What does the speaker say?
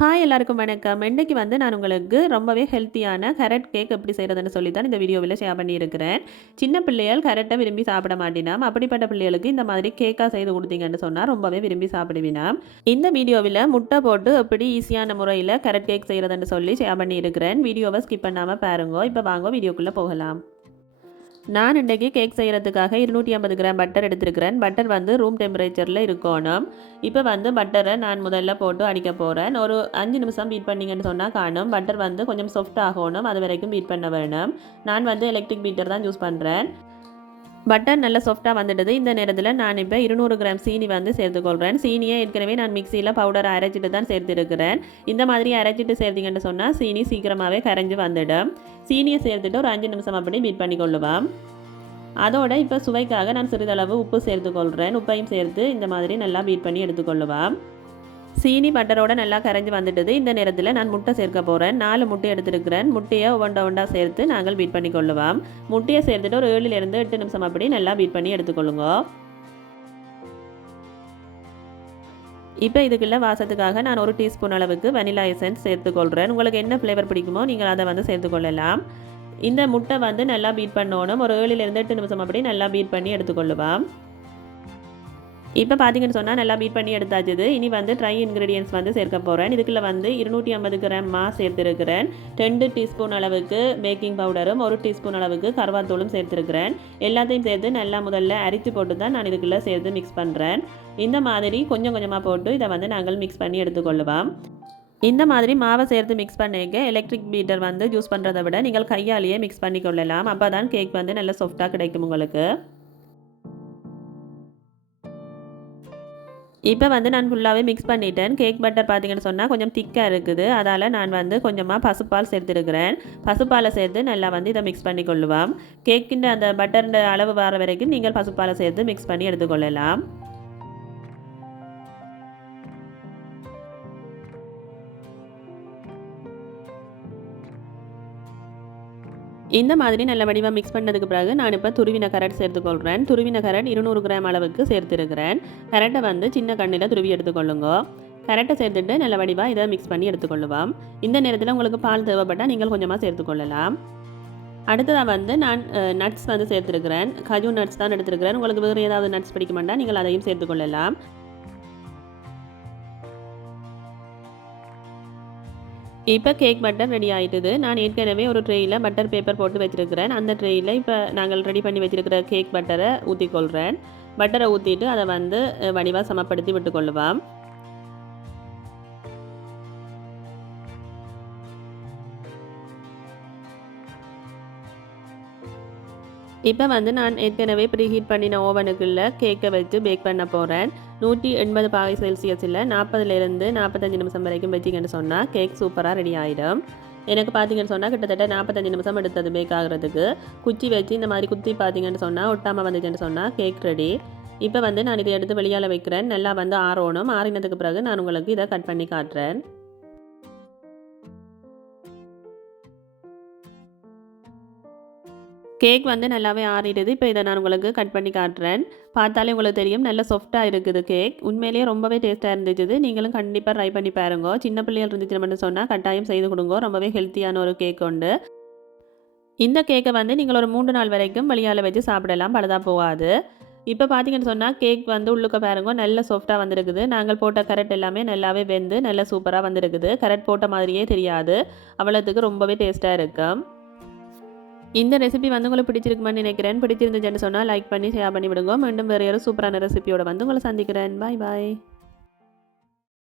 Hi எல்லாருக்கும் வணக்கம். இன்னைக்கு நான் உங்களுக்கு ரொம்பவே ஹெல்த்தியான கேரட் கேக் எப்படி செய்கிறதுன்னு சொல்லி தான் இந்த வீடியோவில் ஷேர் பண்ணியிருக்கிறேன். சின்ன பிள்ளைகள் கேரட்டை விரும்பி சாப்பிட மாட்டினாம். அப்படிப்பட்ட பிள்ளைகளுக்கு இந்த மாதிரி கேக்காக செய்து கொடுத்தீங்கன்னு சொன்னால் ரொம்பவே விரும்பி சாப்பிடுவினாம். இந்த வீடியோவில் முட்டை போட்டு எப்படி ஈஸியான முறையில் கேரட் கேக் செய்கிறதுன்னு சொல்லி ஷேர் பண்ணியிருக்கிறேன். வீடியோவை ஸ்கிப் பண்ணாமல் பாருங்க. இப்போ வாங்க வீடியோக்குள்ளே போகலாம். நான் இன்றைக்கி கேக் செய்கிறதுக்காக 250 கிராம் பட்டர் எடுத்துருக்கிறேன். பட்டர் ரூம் டெம்பரேச்சரில் இருக்கணும். இப்போ பட்டரை நான் முதல்ல போட்டு அடிக்க போகிறேன். ஒரு 5 நிமிஷம் பீட் பண்ணிங்கன்னு சொன்னால் காணும். பட்டர் கொஞ்சம் சாஃப்ட் ஆகணும். அது வரைக்கும் பீட் பண்ண வேணும். நான் எலக்ட்ரிக் பீட்டர் தான் யூஸ் பண்ணுறேன். பட்டர் நல்லா சாஃப்டாக வந்துடுது. இந்த நேரத்தில் நான் இப்போ 200 கிராம் சீனி சேர்த்துக்கொள்கிறேன். சீனியை ஏற்கனவே நான் மிக்சியில் பவுடரை அரைச்சிட்டு தான் சேர்த்துருக்கிறேன். இந்த மாதிரி அரைச்சிட்டு சேர்த்திங்கன்னு சொன்னால் சீனி சீக்கிரமாகவே கரைஞ்சி வந்துடும். சீனியை சேர்த்துட்டு ஒரு 5 நிமிஷம் அப்படி பீட் பண்ணிக்கொள்ளுவேன். அதோட இப்போ சுவைக்காக நான் சிறிதளவு உப்பு சேர்த்துக்கொள்கிறேன். உப்பையும் சேர்த்து இந்த மாதிரி நல்லா பீட் பண்ணி எடுத்துக்கொள்ளுவேன். சீனி பட்டரோட நல்லா கரைஞ்சி வந்துட்டுது. இந்த நேரத்தில் நான் முட்டை சேர்க்க போகிறேன். 4 முட்டை எடுத்துருக்கிறேன். முட்டையை ஒவ்வொண்டா சேர்த்து நாங்கள் பீட் பண்ணி கொள்ளுவோம். முட்டையை சேர்த்துட்டு ஒரு 7லேருந்து 8 நிமிஷம் அப்படி நல்லா பீட் பண்ணி எடுத்துக்கொள்ளுங்க. இப்போ இதுக்குள்ள வாசத்துக்காக நான் 1 டீஸ்பூன் அளவுக்கு வெனிலா எசன்ஸ் சேர்த்துக்கொள்கிறேன். உங்களுக்கு என்ன ஃப்ளேவர் பிடிக்குமோ நீங்கள் அதை சேர்த்துக்கொள்ளலாம். இந்த முட்டை நல்லா பீட் பண்ணணும். ஒரு 7லேருந்து 8 நிமிஷம் அப்படி நல்லா பீட் பண்ணி எடுத்துக்கொள்ளுவோம். இப்போ பார்த்தீங்கன்னு சொன்னால் நல்லா பீட் பண்ணி எடுத்தாச்சுது. இனி ட்ரை இன்க்ரீடியன்ஸ் சேர்க்க போகிறேன். இதுக்குள்ளே 250 கிராம் மாஸ் சேர்த்துருக்கிறேன். 2 டீஸ்பூன் அளவுக்கு பேக்கிங் பவுடரும் 1 டீஸ்பூன் அளவுக்கு கருவாத்தூளும் சேர்த்துருக்கிறேன். எல்லாத்தையும் சேர்த்து நல்லா முதல்ல அரித்து போட்டு தான் நான் இதுக்குள்ளே சேர்த்து மிக்ஸ் பண்ணுறேன். இந்த மாதிரி கொஞ்சம் கொஞ்சமாக போட்டு இதை நாங்கள் மிக்ஸ் பண்ணி எடுத்துக்கொள்ளுவோம். இந்த மாதிரி மாவை சேர்த்து மிக்ஸ் பண்ணிக்க எலக்ட்ரிக் பீட்டர் யூஸ் பண்ணுறதை விட நீங்கள் கையாலேயே மிக்ஸ் பண்ணி கொள்ளலாம். அப்போ தான் கேக் நல்லா சாஃப்டாக கிடைக்கும் உங்களுக்கு. இப்போ நான் ஃபுல்லாகவே மிக்ஸ் பண்ணிட்டேன். கேக் பட்டர் பார்த்தீங்கன்னு சொன்னால் கொஞ்சம் திக்காக இருக்குது. அதால் நான் கொஞ்சமாக பசுப்பால் சேர்த்துருக்கிறேன். பசுப்பாலை சேர்த்து நல்லா இதை மிக்ஸ் பண்ணி கொள்ளுவோம். கேக்கின்ற அந்த பட்டர் அளவு வர வரைக்கும் நீங்கள் பசுப்பாலை சேர்த்து மிக்ஸ் பண்ணி எடுத்துக்கொள்ளலாம். இந்த மாதிரி நல்ல வடிவாக மிக்ஸ் பண்ணதுக்கு பிறகு நான் இப்போ துருவின கேரட் சேர்த்துக்கொள்கிறேன். துருவின கேரட் 200 கிராம் அளவுக்கு சேர்த்துருக்கிறேன். கேரட்டை சின்ன கண்ணில் துருவி எடுத்துக்கொள்ளுங்க. கேரட்டை சேர்த்துட்டு நல்ல வடிவாக இதை மிக்ஸ் பண்ணி எடுத்துக்கொள்ளுவோம். இந்த நேரத்தில் உங்களுக்கு பால் தேவைப்பட்டால் நீங்கள் கொஞ்சமாக சேர்த்துக்கொள்ளலாம். அடுத்ததாக நான் நட்ஸ் சேர்த்துருக்கிறேன். கஜு நட்ஸ் தான் எடுத்துருக்கிறேன். உங்களுக்கு வேறு ஏதாவது நட்ஸ் பிடிக்க மாட்டால் நீங்கள் அதையும் சேர்த்துக்கொள்ளலாம். இப்போ கேக் பட்டர் ரெடி ஆகிட்டுது. நான் ஏற்கனவே ஒரு ட்ரேயில் பட்டர் பேப்பர் போட்டு வச்சுருக்கிறேன். அந்த ட்ரேயில் இப்போ நாங்கள் ரெடி பண்ணி வச்சுருக்கிற கேக் பட்டரை ஊற்றிக்கொள்கிறேன். பட்டரை ஊற்றிட்டு அதை வடிவாக சமப்படுத்தி விட்டுக்கொள்ளுவோம். இப்போ நான் ஏற்கனவே ப்ரீஹீட் பண்ணின ஓவனுக்குள்ளே கேக்கை வச்சு பேக் பண்ண போகிறேன். 180 பாகை செல்சியஸில் 40லேருந்து 45 நிமிஷம் வரைக்கும் வச்சிங்கன்னு சொன்னால் கேக் சூப்பராக ரெடி ஆகிடும். எனக்கு பார்த்தீங்கன்னு சொன்னால் கிட்டத்தட்ட 45 நிமிஷம் எடுத்தது பேக் ஆகிறதுக்கு. குச்சி வச்சு இந்த மாதிரி குத்தி பார்த்தீங்கன்னு சொன்னால் ஒட்டாமல் வந்துச்சுன்னு சொன்னால் கேக் ரெடி. இப்போ நான் இதை எடுத்து வெளியால் வைக்கிறேன். நல்லா ஆறணும். ஆறினதுக்கு பிறகு நான் உங்களுக்கு இதை கட் பண்ணி காட்டுறேன். கேக் நல்லாவே ஆறிடுது. இப்போ இதை நான் உங்களுக்கு கட் பண்ணி காட்டுறேன். பார்த்தாலே உங்களுக்கு தெரியும் நல்ல சாஃப்டாக இருக்குது கேக். உண்மையிலேயே ரொம்பவே டேஸ்ட்டாக இருந்துச்சு. நீங்களும் கண்டிப்பாக ட்ரை பண்ணி பாருங்க. சின்ன பிள்ளைகள் இருந்துச்சுன்னு சொன்னால் கட்டாயம் செய்து கொடுங்க. ரொம்பவே ஹெல்த்தியான ஒரு கேக் உண்டு. இந்த கேக்கை நீங்கள் ஒரு 3 நாள் வரைக்கும் வெளியால் வச்சு சாப்பிடலாம். பழுதாக போகாது. இப்போ பார்த்தீங்கன்னு சொன்னால் கேக் உள்ளுக்க பாருங்க நல்ல சாஃப்டாக வந்துருக்குது. நாங்கள் போட்ட கேரட் எல்லாமே நல்லாவே வெந்து நல்ல சூப்பராக வந்துருக்குது. கேரட் போட்ட மாதிரியே தெரியாது. அவ்வளோத்துக்கு ரொம்பவே டேஸ்ட்டாக இருக்கும். இந்த ரெசிபி உங்களுக்கு பிடிச்சிருக்குமான்னு நினைக்கிறேன். பிடிச்சிருந்துச்சுன்னு சொன்னால் லைக் பண்ணி ஷேர் பண்ணி விடுங்க. மீண்டும் வேறு ஒரு சூப்பரான ரெசிபியோட உங்களை சந்திக்கிறேன். பாய் பாய்.